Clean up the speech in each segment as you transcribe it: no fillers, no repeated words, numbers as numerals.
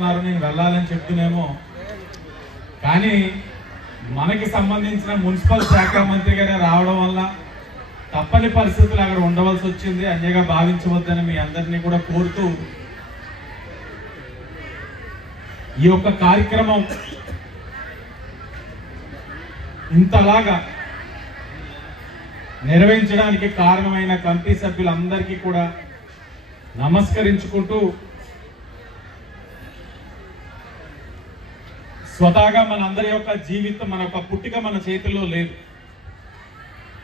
నేను వెళ్ళాలని చెప్తున్నామో కానీ మనకి సంబంధించిన మున్సిపల్ శాఖ మంత్రి గారే రావడం వల్ల తప్పని పరిస్థితులు అక్కడ ఉండవలసి వచ్చింది. అన్యగా భావించవద్దని మీ అందరినీ కూడా కోరుతూ ఈ యొక్క కార్యక్రమం ఇంతలాగా నిర్వహించడానికి కారణమైన కమిటీ సభ్యులందరికీ కూడా నమస్కరించుకుంటూ స్వతహాగా మన అందరి యొక్క జీవితం మన యొక్క పుట్టిక మన చేతిలో లేదు.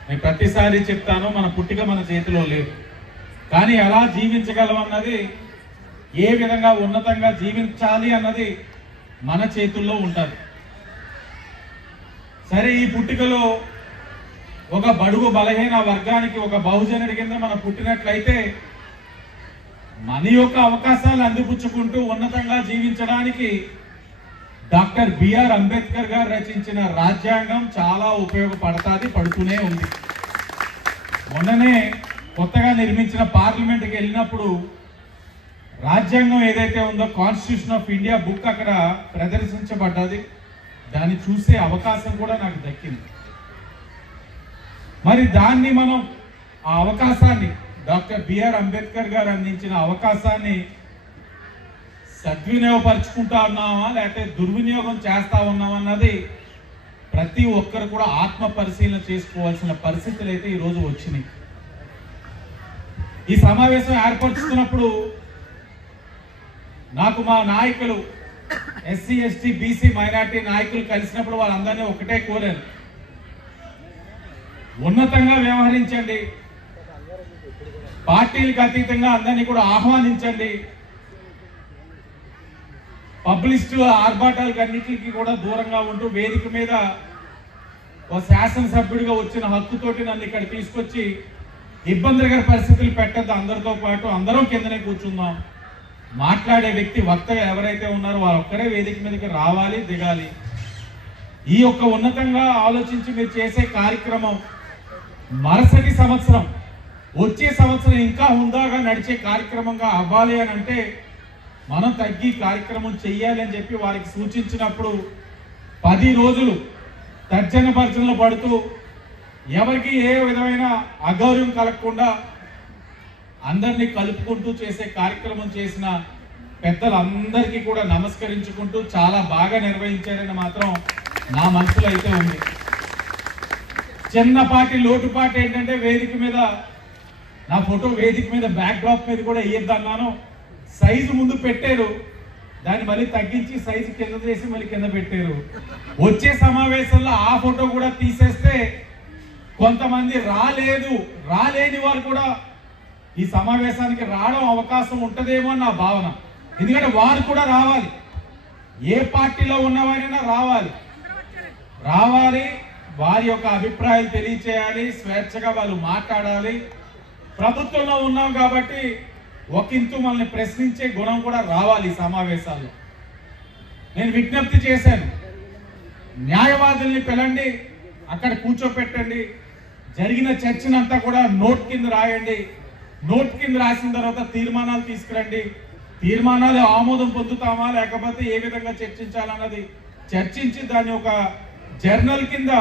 నేను ప్రతిసారి చెప్తాను, మన పుట్టిక మన చేతిలో లేదు. కానీ ఎలా జీవించగలం అన్నది, ఏ విధంగా ఉన్నతంగా జీవించాలి అన్నది మన చేతుల్లో ఉంటుంది. సరే, ఈ పుట్టికలో ఒక బడుగు బలహీన వర్గానికి ఒక బహుజనుడి కింద మనం పుట్టినట్లయితే మన యొక్క అవకాశాలు అందిపుచ్చుకుంటూ ఉన్నతంగా జీవించడానికి డాక్టర్ బిఆర్ అంబేద్కర్ గారు రచించిన రాజ్యాంగం చాలా ఉపయోగపడుతుంది, పడుతూనే ఉంది. మొన్ననే కొత్తగా నిర్మించిన పార్లమెంట్కి వెళ్ళినప్పుడు రాజ్యాంగం ఏదైతే ఉందో కాన్స్టిట్యూషన్ ఆఫ్ ఇండియా బుక్ అక్కడ ప్రదర్శించబడ్డది. దాన్ని చూసే అవకాశం కూడా నాకు దక్కింది. మరి దాన్ని మనం ఆ అవకాశాన్ని డాక్టర్ బిఆర్ అంబేద్కర్ గారు అందించిన అవకాశాన్ని సద్వినియోగపరుచుకుంటా ఉన్నామా లేకపోతే దుర్వినియోగం చేస్తా ఉన్నామా అన్నది ప్రతి ఒక్కరు కూడా ఆత్మ పరిశీలన చేసుకోవాల్సిన పరిస్థితులు అయితే ఈరోజు వచ్చినాయి. ఈ సమావేశం ఏర్పరుచుకున్నప్పుడు నాకు మా నాయకులు ఎస్సీ ఎస్టీ బీసీ మైనార్టీ నాయకులు కలిసినప్పుడు వాళ్ళందరినీ ఒకటే కోరారు, ఉన్నతంగా వ్యవహరించండి, పార్టీలకు అతీతంగా అందరినీ కూడా ఆహ్వానించండి, పబ్లిస్ట్ ఆర్భాటాలకు అన్నింటికి కూడా దూరంగా ఉంటూ వేదిక మీద ఒక శాసనసభ్యుడిగా వచ్చిన హక్కుతోటి నన్ను ఇక్కడ తీసుకొచ్చి ఇబ్బందికర పరిస్థితులు పెట్టద్దు, అందరితో పాటు అందరం కిందనే కూర్చుందాం, మాట్లాడే వ్యక్తి వక్తగా ఎవరైతే ఉన్నారో వారు ఒక్కరే వేదిక మీదకి రావాలి, దిగాలి. ఈ యొక్క ఉన్నతంగా ఆలోచించి మీరు చేసే కార్యక్రమం మరుసటి సంవత్సరం వచ్చే సంవత్సరం ఇంకా హుందాగా నడిచే కార్యక్రమంగా అవ్వాలి అని అంటే మనం తగ్గి కార్యక్రమం చెయ్యాలి అని చెప్పి వారికి సూచించినప్పుడు 10 రోజులు తర్జన భర్జనలు పడుతూ ఎవరికి ఏ విధమైన అగౌరవం కలగకుండా అందరినీ కలుపుకుంటూ చేసే కార్యక్రమం చేసిన పెద్దలందరికీ కూడా నమస్కరించుకుంటూ చాలా బాగా నిర్వహించారని మాత్రం నా మనసులో అయితే ఉంది. చిన్నపాటి లోటుపాటు ఏంటంటే వేదిక మీద నా ఫోటో వేదిక మీద బ్యాక్ డ్రాప్ మీద కూడా వేయద్దన్నాను, సైజు ముందు పెట్టారు, దాన్ని మళ్ళీ తగ్గించి సైజు కింద చేసి మళ్ళీ కింద పెట్టారు. వచ్చే సమావేశంలో ఆ ఫోటో కూడా తీసేస్తే కొంతమంది రాలేని వారు కూడా ఈ సమావేశానికి రావడం అవకాశం ఉంటుందేమో అని నా భావన. ఎందుకంటే వారు కూడా రావాలి, ఏ పార్టీలో ఉన్నవారైనా రావాలి, వారి యొక్క అభిప్రాయాలు తెలియచేయాలి, స్వేచ్ఛగా వాళ్ళు మాట్లాడాలి. ప్రభుత్వంలో ఉన్నాం కాబట్టి ఒకంతు మనల్ని ప్రశ్నించే గుణం కూడా రావాలి. ఈ సమావేశాల్లో నేను విజ్ఞప్తి చేశాను, న్యాయవాదుల్ని పిలండి, అక్కడ కూర్చోపెట్టండి, జరిగిన చర్చనంతా కూడా నోట్ కింద రాయండి, నోట్ కింద రాసిన తర్వాత తీర్మానాలు తీసుకురండి, తీర్మానాలు ఆమోదం పొందుతామా లేకపోతే ఏ విధంగా చర్చించాలన్నది చర్చించి దాన్ని ఒక జర్నల్ కింద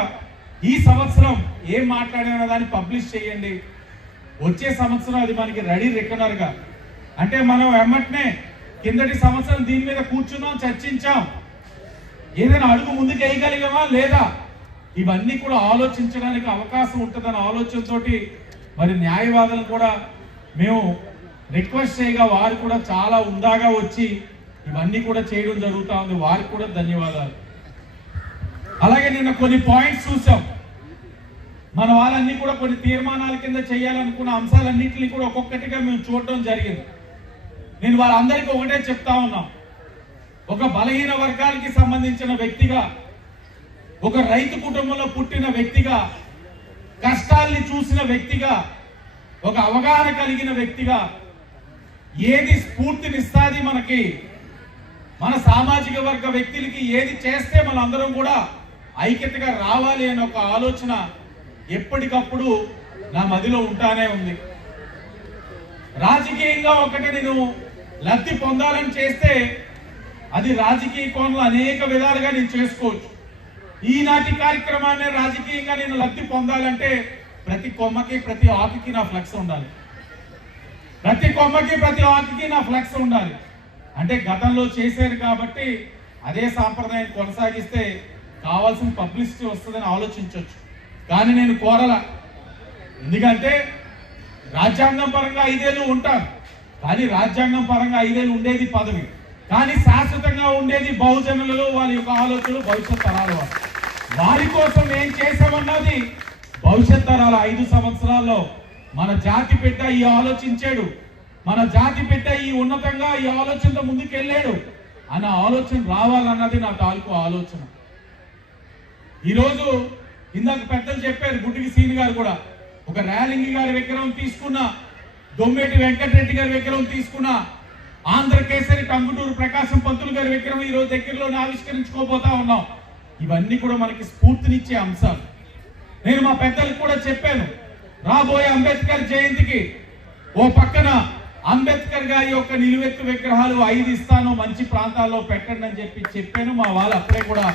ఈ సంవత్సరం ఏం మాట్లాడిన దాన్ని పబ్లిష్ చేయండి. వచ్చే సంవత్సరం అది మనకి రెడీ రికనర్గా, అంటే మనం వెంటనే కిందటి సంవత్సరం దీని మీద కూర్చున్నాం, చర్చించాం, ఏదైనా అడుగు ముందుకు వేయగలిగామా లేదా, ఇవన్నీ కూడా ఆలోచించడానికి అవకాశం ఉంటుందన్న ఆలోచనతో మరి న్యాయవాదులు కూడా మేము రిక్వెస్ట్ చేయగా వారు కూడా చాలా ఉందాగా వచ్చి ఇవన్నీ కూడా చేయడం జరుగుతూ ఉంది. వారికి కూడా ధన్యవాదాలు. అలాగే నిన్న కొన్ని పాయింట్స్ చూసాం, మన వాళ్ళన్నీ కూడా కొన్ని తీర్మానాల కింద చేయాలనుకున్న అంశాలన్నింటినీ కూడా ఒక్కొక్కటిగా మేము చూడటం జరిగింది. నేను వాళ్ళందరికీ ఒకటే చెప్తా ఉన్నాం, ఒక బలహీన వర్గాలకి సంబంధించిన వ్యక్తిగా, ఒక రైతు కుటుంబంలో పుట్టిన వ్యక్తిగా, కష్టాల్ని చూసిన వ్యక్తిగా, ఒక అవగాహన కలిగిన వ్యక్తిగా ఏది స్ఫూర్తినిస్తుంది మనకి, మన సామాజిక వర్గ వ్యక్తులకి ఏది చేస్తే మనందరం కూడా ఐక్యతగా రావాలి అనే ఒక ఆలోచన ఎప్పటికప్పుడు నా మదిలో ఉంటానే ఉంది. రాజకీయంగా ఒకటి నేను లబ్ధి పొందాలని చేస్తే అది రాజకీయ కోణంలో అనేక విధాలుగా నేను చేసుకోవచ్చు. ఈనాటి కార్యక్రమాన్ని రాజకీయంగా నేను లబ్ధి పొందాలంటే ప్రతి కొమ్మకి ప్రతి ఆకుకి నా ఫ్లెక్స్ ఉండాలి. ప్రతి కొమ్మకి ప్రతి ఆకుకి నా ఫ్లెక్స్ ఉండాలి. అంటే గతంలో చేశారు కాబట్టి అదే సాంప్రదాయం కొనసాగిస్తే కావాల్సిన పబ్లిసిటీ వస్తుందని ఆలోచించవచ్చు. కానీ నేను కోరల. ఎందుకంటే రాజ్యాంగం పరంగా 5 ఏళ్ళు ఉంటాను. కానీ రాజ్యాంగం పరంగా 5 ఏళ్ళు ఉండేది పదవి. కానీ శాశ్వతంగా ఉండేది బహుజనులలో వాళ్ళ యొక్క ఆలోచనలు, భవిష్యత్ తరాల వారి కోసం ఏం చేసామన్నది భవిష్యత్ తరాల 5 సంవత్సరాల్లో మన జాతి బిడ్డ ఈ ఆలోచించాడు, మన జాతి బిడ్డ ఈ ఉన్నతంగా ఈ ఆలోచనతో ముందుకెళ్ళాడు అన్న ఆలోచన రావాలన్నది నా తాలూకు ఆలోచన. ఈరోజు ఇందాక పెద్దలు చెప్పారు, గుడ్డికి సీని గారు కూడా, ఒక రేలింగి గారి విగ్రహం తీసుకున్నా, దొమ్మేటి వెంకటరెడ్డి గారి విగ్రహం తీసుకున్నా, ఆంధ్రకేసరి టంగుటూరు ప్రకాశం పంతులు గారి విగ్రహం ఈరోజు దగ్గరలోనే ఆవిష్కరించుకోబోతా ఉన్నాం. ఇవన్నీ కూడా మనకి స్ఫూర్తినిచ్చే అంశాలు. నేను మా పెద్దలకు కూడా చెప్పాను, రాబోయే అంబేద్కర్ జయంతికి ఓ పక్కన అంబేద్కర్ గారి యొక్క నిలువెత్తు విగ్రహాలు 5 ఇస్తాను, మంచి ప్రాంతాల్లో పెట్టండి అని చెప్పాను. మా వాళ్ళు అప్పుడే కూడా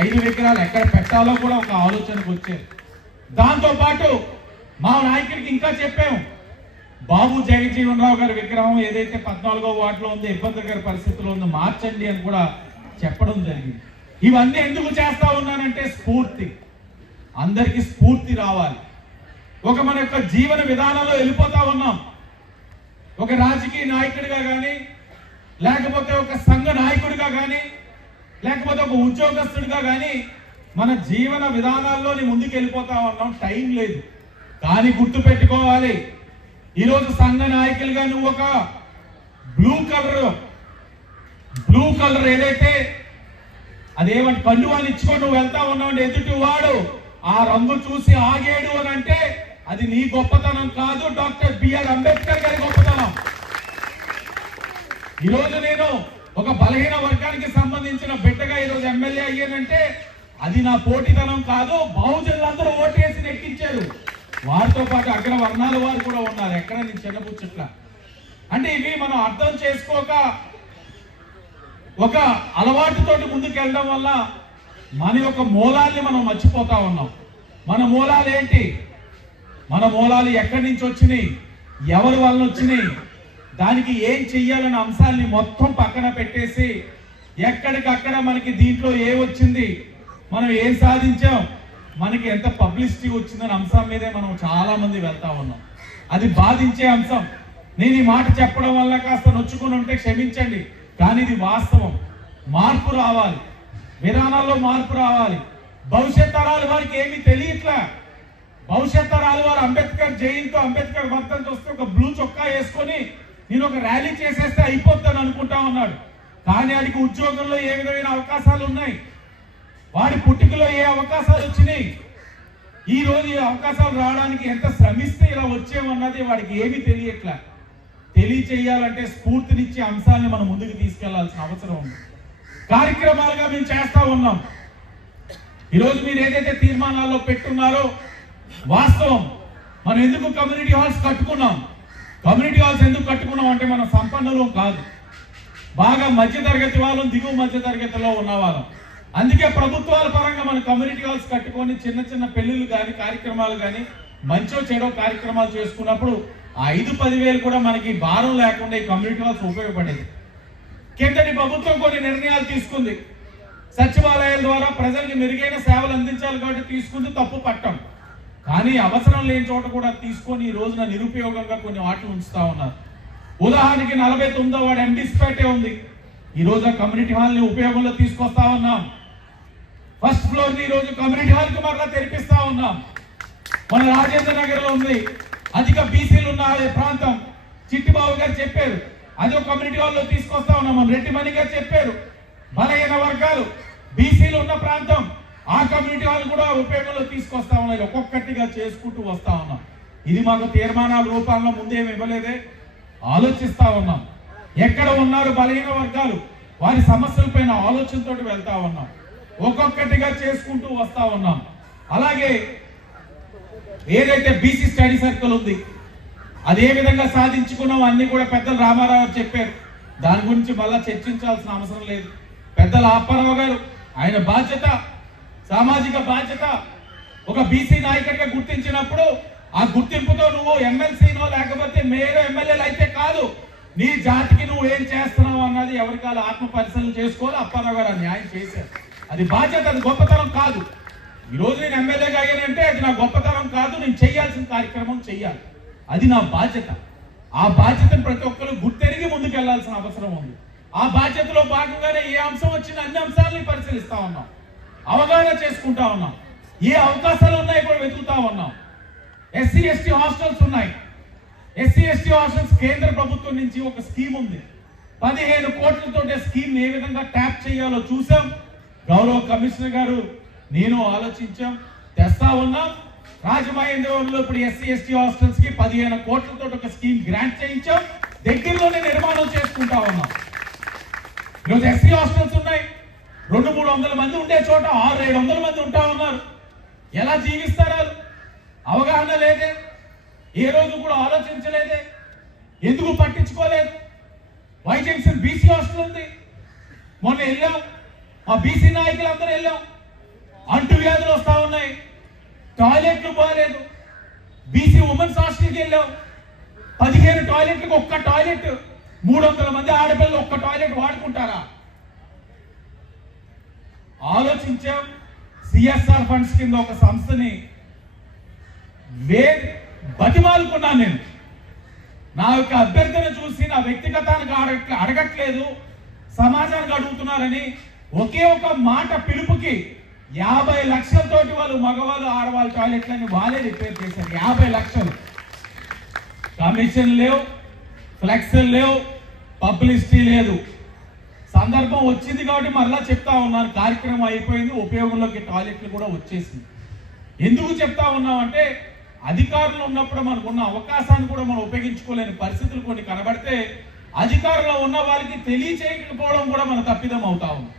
5 విగ్రహాలు ఎక్కడ పెట్టాలో కూడా ఒక ఆలోచనకు వచ్చారు. దాంతో పాటు మా నాయకుడికి ఇంకా చెప్పాము, బాబు జగజ్జీవన్ రావు గారి విగ్రహం ఏదైతే 14వ వార్డులో ఉందో ఇబ్బందికర పరిస్థితుల్లో ఉందో మార్చండి అని కూడా చెప్పడం జరిగింది. ఇవన్నీ ఎందుకు చేస్తా ఉన్నానంటే స్ఫూర్తి, అందరికీ స్ఫూర్తి రావాలి. ఒక మన యొక్క జీవన విధానంలో వెళ్ళిపోతా ఉన్నాం. ఒక రాజకీయ నాయకుడిగా కానీ, లేకపోతే ఒక సంఘ నాయకుడిగా కానీ, లేకపోతే ఒక ఉద్యోగస్తుడిగా కానీ మన జీవన విధానాల్లోని ముందుకు వెళ్ళిపోతా ఉన్నాం. టైం లేదు. కానీ గుర్తు పెట్టుకోవాలి, ఈరోజు సంఘ నాయకులుగా నువ్వు ఒక బ్లూ కలర్ ఏదైతే అదేమంటే కళ్ళు అని ఇచ్చుకొని నువ్వు వెళ్తా ఉన్నావు, ఎదుటి వాడు ఆ రంగు చూసి ఆగేడు అని అంటే అది నీ గొప్పతనం కాదు, డాక్టర్ బిఆర్ అంబేద్కర్ గారి గొప్పతనం. ఈరోజు నేను ఒక బలహీన వర్గానికి సంబంధించిన బిడ్డగా ఈరోజు ఎమ్మెల్యే అయ్యానంటే అది నా పోటీతనం కాదు. బహుజనులందరూ ఓటేసి నెక్కించారు. వారితో పాటు అగ్ర వర్ణాల వారు కూడా ఉన్నారు. ఎక్కడ నేను చిన్నపుచ్చుట్లా అంటే ఇవి మనం అర్థం చేసుకోక ఒక అలవాటుతోటి ముందుకెళ్ళడం వల్ల మన యొక్క మూలాల్ని మనం మర్చిపోతా ఉన్నాం. మన మూలాలు ఏంటి? మన మూలాలు ఎక్కడి నుంచి వచ్చినాయి, ఎవరి వల్ల వచ్చినాయి, దానికి ఏం చెయ్యాలన్న అంశాలని మొత్తం పక్కన పెట్టేసి ఎక్కడికక్కడ మనకి దీంట్లో ఏ వచ్చింది, మనం ఏం సాధించాం, మనకి ఎంత పబ్లిసిటీ వచ్చిందనే అంశం మీదే మనం చాలా మంది వెళ్తా ఉన్నాం. అది బాధించే అంశం. నేను ఈ మాట చెప్పడం వల్ల కాస్త నొచ్చుకుని ఉంటే క్షమించండి. కానీ ఇది వాస్తవం. మార్పు రావాలి, విధానాల్లో మార్పు రావాలి. భవిష్యత్ తరాల వారికి ఏమీ తెలియట్లా. భవిష్యత్ తరాల వారు అంబేద్కర్ జయంతితో, అంబేద్కర్ వర్ధంతి వస్తే ఒక బ్లూ చొక్కా వేసుకొని నేను ఒక ర్యాలీ చేసేస్తే అయిపోద్దని అనుకుంటా ఉన్నాడు. కానీ వాడికి ఉద్యోగంలో ఏ విధమైన అవకాశాలు ఉన్నాయి, వాడి పుట్టుకలో ఏ అవకాశాలు వచ్చినాయి, ఈ రోజు ఈ అవకాశాలు రావడానికి ఎంత శ్రమిస్తే ఇలా వచ్చేమన్నది వాడికి ఏమీ తెలియట్లా. తెలియచేయాలంటే స్ఫూర్తినిచ్చే అంశాలను మనం ముందుకు తీసుకెళ్లాల్సిన అవసరం ఉంది. కార్యక్రమాలుగా మేము చేస్తా ఉన్నాం. ఈరోజు మీరు ఏదైతే తీర్మానాల్లో పెట్టున్నారో వాస్తవం. మనం ఎందుకు కమ్యూనిటీ హాల్స్ కట్టుకున్నాం? కమ్యూనిటీ హాల్స్ ఎందుకు కట్టుకున్నాం అంటే మనం సంపన్నులు కాదు, బాగా మధ్యతరగతి వాళ్ళం, దిగువ మధ్యతరగతిలో ఉన్న వాళ్ళం. అందుకే ప్రభుత్వాల పరంగా మనం కమ్యూనిటీ హాల్స్ కట్టుకొని చిన్న చిన్న పెళ్లిళ్ళు కానీ కార్యక్రమాలు కానీ మంచో చెడో కార్యక్రమాలు చేసుకున్నప్పుడు ఆ 5-10 వేలు కూడా మనకి భారం లేకుండా ఈ కమ్యూనిటీ హాల్స్ ఉపయోగపడేది. కిందటి ప్రభుత్వం కొన్ని నిర్ణయాలు తీసుకుంది. సచివాలయాల ద్వారా ప్రజలకు మెరుగైన సేవలు అందించాలి కాబట్టి తీసుకుంది, తప్పు పట్టం. కానీ అవసరం లేని చోట కూడా తీసుకొని ఈ రోజున నిరుపయోగంగా కొన్ని వాటిని ఉంచుతా ఉన్నారు. ఉదాహరణకి 49వ వార్డు ఎండిస్పేటే ఉంది. ఈ రోజు ఆ కమ్యూనిటీ హాల్ని ఉపయోగంలో తీసుకొస్తా ఉన్నాం. ఫస్ట్ ఫ్లోర్ ని ఈ రోజు కమ్యూనిటీ హాల్ కి మరలా తెరిపిస్తా ఉన్నాం. మన రాజేంద్ర నగర్ లో ఉంది, అధిక బీసీలు ఉన్న ప్రాంతం. చిట్టిబాబు గారు చెప్పారు, అది ఒక కమ్యూనిటీ హాల్లో తీసుకొస్తా ఉన్నాం. రెడ్డి మణి గారు చెప్పారు, బలహీన వర్గాలు బీసీలు ఉన్న ప్రాంతం, ఆ కమ్యూనిటీ హాల్ కూడా ఉపయోగంలో తీసుకొస్తా ఉన్నాయి. ఒక్కొక్కటిగా చేసుకుంటూ వస్తా ఉన్నాం. ఇది మాకు తీర్మానాల రూపంలో ముందేమి ఇవ్వలేదే, ఆలోచిస్తా ఉన్నాం. ఎక్కడ ఉన్నారు బలహీన వర్గాలు, వారి సమస్యలపైన ఆలోచనతో వెళ్తా ఉన్నాం. ఒక్కొక్కటిగా చేసుకుంటూ వస్తా ఉన్నాం. అలాగే ఏదైతే బీసీ స్టడీ సర్కిల్ ఉంది, అది ఏ విధంగా సాధించుకున్నాం అన్ని కూడా పెద్దలు రామారావు చెప్పారు. దాని గురించి మళ్ళా చర్చించాల్సిన అవసరం లేదు. పెద్దల అప్పారావు గారు ఆయన బాధ్యత, సామాజిక బాధ్యత ఒక బీసీ నాయకుడిగా గుర్తించినప్పుడు ఆ గుర్తింపుతో నువ్వు ఎమ్మెల్సీనో లేకపోతే మేయర్ ఎమ్మెల్యేలు అయితే కాదు, నీ జాతికి నువ్వు ఏం చేస్తున్నావు అన్నది ఎవరికాల ఆత్మ పరిశీలన చేసుకోవాలి. అప్పారావు గారు న్యాయం చేశారు. అది బాధ్యత, అది గొప్పతనం కాదు. ఈరోజు నేను ఎమ్మెల్యేగా అయ్యానంటే అది నా గొప్పతనం కాదు, నేను చేయాల్సిన కార్యక్రమం చెయ్యాలి, అది నా బాధ్యత. ఆ బాధ్యతను ప్రతి ఒక్కరు గుర్తెరిగి ముందుకెళ్లాల్సిన అవసరం ఉంది. ఆ బాధ్యతలో భాగంగానే ఏ అంశం వచ్చిన అన్ని అంశాలని పరిశీలిస్తా ఉన్నాం, అవగాహన చేసుకుంటా ఉన్నాం, ఏ అవకాశాలు ఉన్నాయి కూడా వెతుకుతా ఉన్నాం. ఎస్సీ ఎస్టీ హాస్టల్స్ ఉన్నాయి. ఎస్సీ ఎస్టీ హాస్టల్స్ కేంద్ర ప్రభుత్వం నుంచి ఒక స్కీమ్ ఉంది. 15 కోట్లతో స్కీమ్ ఏ విధంగా ట్యాప్ చేయాలో చూసాం. గౌరవ కమిషనర్ గారు నేను ఆలోచించాం, తెస్తా ఉన్నాం. రాజమహేంద్రవరంలో ఇప్పుడు ఎస్సీ ఎస్టీ హాస్టల్స్ కి 15 కోట్లతో ఒక స్కీమ్ గ్రాంట్ చేయించాం. దగ్గరలోనే నిర్మాణం చేసుకుంటా ఉన్నాం. ఈరోజు ఎస్సీ హాస్టల్స్ ఉన్నాయి. 200-300 మంది ఉండే చోట 600-700 మంది ఉంటా ఉన్నారు. ఎలా జీవిస్తారా? అవగాహన లేదే, ఏ రోజు కూడా ఆలోచించలేదే, ఎందుకు పట్టించుకోలేదు? వైజంక్షన్ బీసీ హాస్టల్ ఉంది, మొన్న వెళ్ళాం, మా బీసీ నాయకులు అందరూ వెళ్ళాం. అంటువ్యాధులు వస్తా ఉన్నాయి, టాయిలెట్లు బాగాలేదు. బీసీ ఉమెన్స్ హాస్టల్కి వెళ్ళాం, 15 టాయిలెట్లకు ఒక్క టాయిలెట్, 300 మంది ఆడపిల్లలు ఒక్క టాయిలెట్ వాడుకుంటారా? ఆలోచించాం. సిఎస్ఆర్ ఫండ్స్ కింద ఒక సంస్థని బతిమాలుకున్నాను నేను. నా యొక్క అభ్యర్థన చూసి నా వ్యక్తిగతానికి అడగట్లేదు, సమాజానికి అడుగుతున్నారని ఒకే ఒక మాట పిలుపుకి 50 లక్షలతోటి వాళ్ళు మగవాళ్ళు ఆడవాళ్ళ టాయిలెట్లని వాళ్ళే రిపేర్ చేశారు. 50 లక్షలు. కమిషన్ లేవు, ఫ్లెక్స్లు లేవు, పబ్లిసిటీ లేదు. సందర్భం వచ్చింది కాబట్టి మళ్ళా చెప్తా ఉన్నాను, కార్యక్రమం అయిపోయింది, ఉపయోగంలోకి టాయిలెట్లు కూడా వచ్చేసింది. ఎందుకు చెప్తా ఉన్నామంటే అధికారులు ఉన్నప్పుడు మనకున్న అవకాశాన్ని కూడా మనం ఉపయోగించుకోలేని పరిస్థితులు కొన్ని కనబడితే అధికారంలో ఉన్న వాళ్ళకి తెలియచేయకపోవడం కూడా మన తప్పిదం అవుతా ఉంది.